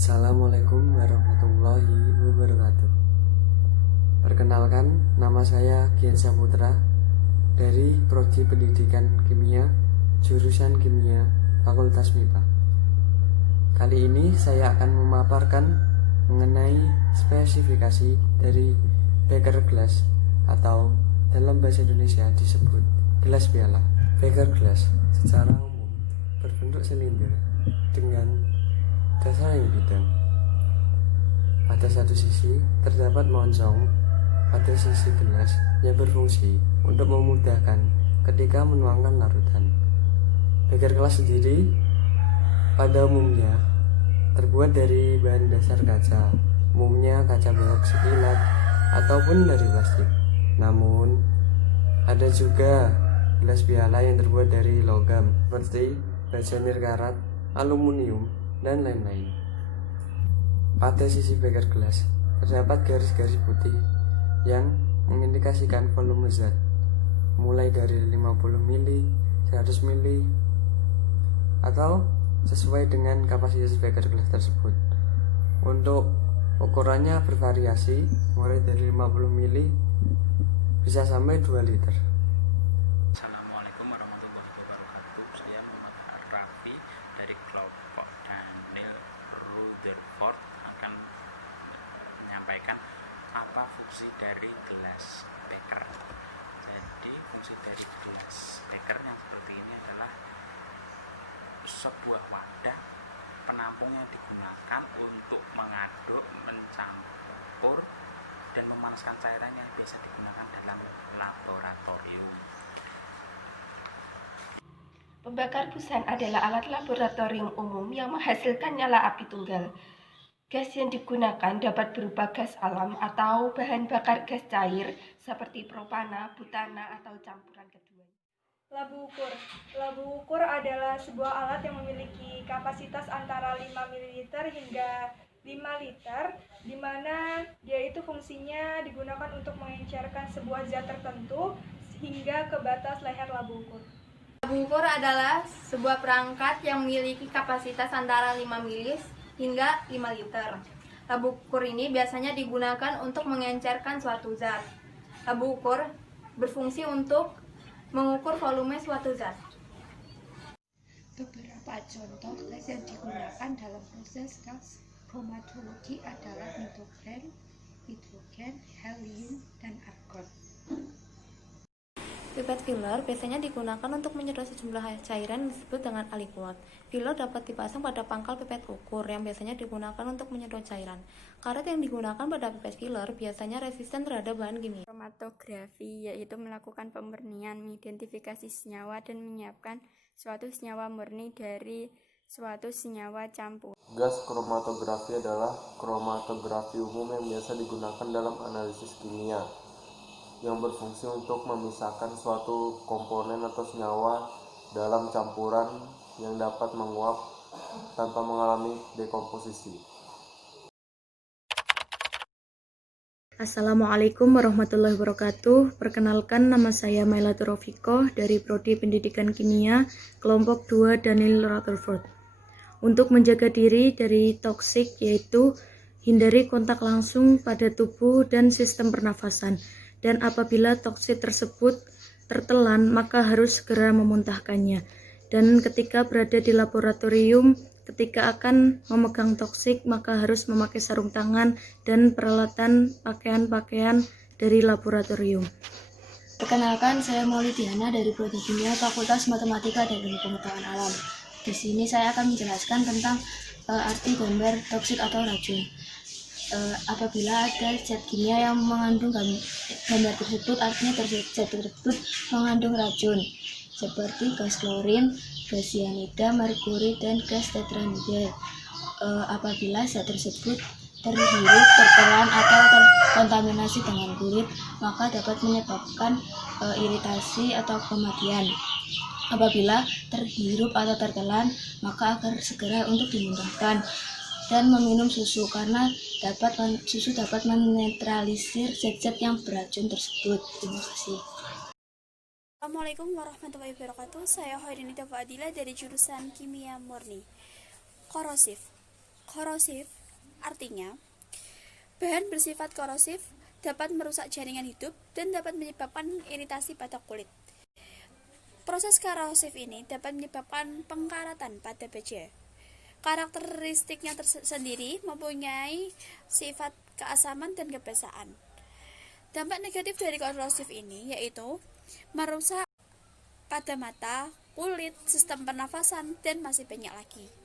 Assalamualaikum warahmatullahi wabarakatuh. Perkenalkan, nama saya Gian Saputra dari Prodi Pendidikan Kimia, jurusan Kimia, Fakultas MIPA. Kali ini saya akan memaparkan mengenai spesifikasi dari beker glass atau dalam bahasa Indonesia disebut gelas piala. Beker glass secara umum berbentuk silinder dengan dasar yang bidang. Pada satu sisi terdapat moncong pada sisi gelas yang berfungsi untuk memudahkan ketika menuangkan larutan. Beker gelas sendiri pada umumnya terbuat dari bahan dasar kaca, umumnya kaca blok sekilat ataupun dari plastik. Namun ada juga gelas piala yang terbuat dari logam seperti baja nirkarat, aluminium, dan lain-lain. Pada sisi beker gelas terdapat garis-garis putih yang mengindikasikan volume zat, mulai dari 50 ml, 100 ml, atau sesuai dengan kapasitas beker gelas tersebut. Untuk ukurannya bervariasi, mulai dari 50 ml bisa sampai 2 liter. Assalamualaikum warahmatullahi wabarakatuh. Saya Muhammad Rafi dari kelompok Daniel Rutherford akan menyampaikan apa fungsi dari gelas beker. Jadi fungsi dari gelas beker yang seperti ini adalah sebuah wadah penampung yang digunakan untuk mengaduk, mencampur, dan memanaskan cairan yang biasa digunakan dalam laboratorium. Pembakar busan adalah alat laboratorium umum yang menghasilkan nyala api tunggal. Gas yang digunakan dapat berupa gas alam atau bahan bakar gas cair seperti propana, butana, atau campuran keduanya. Labu ukur. Labu ukur adalah sebuah alat yang memiliki kapasitas antara 5 ml hingga 5 liter, di mana dia itu fungsinya digunakan untuk mengencerkan sebuah zat tertentu hingga ke batas leher labu ukur. Labu ukur adalah sebuah perangkat yang memiliki kapasitas antara 5 ml hingga 5 liter. Labu ukur ini biasanya digunakan untuk mengencerkan suatu zat. Labu ukur berfungsi untuk mengukur volume suatu zat. Beberapa contoh gas yang digunakan dalam proses gas kromatologi adalah nitrogen, hidrogen, helium, dan argon. Pipet filler biasanya digunakan untuk menyedot sejumlah cairan yang disebut dengan aliquot. Filler dapat dipasang pada pangkal pipet ukur yang biasanya digunakan untuk menyedot cairan. Karet yang digunakan pada pipet filler biasanya resisten terhadap bahan kimia. Kromatografi yaitu melakukan pemurnian, mengidentifikasi senyawa dan menyiapkan suatu senyawa murni dari suatu senyawa campur. Gas kromatografi adalah kromatografi umum yang biasa digunakan dalam analisis kimia, yang berfungsi untuk memisahkan suatu komponen atau senyawa dalam campuran yang dapat menguap tanpa mengalami dekomposisi. Assalamualaikum warahmatullahi wabarakatuh. Perkenalkan, nama saya Mailatul Rofiko dari Prodi Pendidikan Kimia, kelompok 2 Daniel Rutherford. Untuk menjaga diri dari toksik yaitu hindari kontak langsung pada tubuh dan sistem pernafasan. Dan apabila toksik tersebut tertelan, maka harus segera memuntahkannya. Dan ketika berada di laboratorium, ketika akan memegang toksik, maka harus memakai sarung tangan dan peralatan pakaian-pakaian dari laboratorium. Perkenalkan, saya Maulidiana dari Prodi Kimia, Fakultas Matematika dan Ilmu Pengetahuan Alam. Di sini saya akan menjelaskan tentang arti gambar toksik atau racun. Apabila ada zat kimia yang mengandung gambar tersebut, artinya zat tersebut mengandung racun seperti gas klorin, gas cyanida, merkuri, dan gas tetranida. Apabila zat tersebut terhirup, tertelan, atau terkontaminasi dengan kulit, maka dapat menyebabkan iritasi atau kematian. Apabila terhirup atau tertelan, maka agar segera untuk dimuntahkan dan meminum susu, karena susu dapat menetralisir zat-zat yang beracun tersebut. Terima kasih. Assalamualaikum warahmatullahi wabarakatuh. Saya Hoirinita Fadila dari jurusan Kimia Murni. Korosif. Korosif artinya bahan bersifat korosif dapat merusak jaringan hidup dan dapat menyebabkan iritasi pada kulit. Proses korosif ini dapat menyebabkan pengkaratan pada baja. Karakteristiknya tersendiri mempunyai sifat keasaman dan kebasaan. Dampak negatif dari korosif ini yaitu merusak pada mata, kulit, sistem pernafasan, dan masih banyak lagi.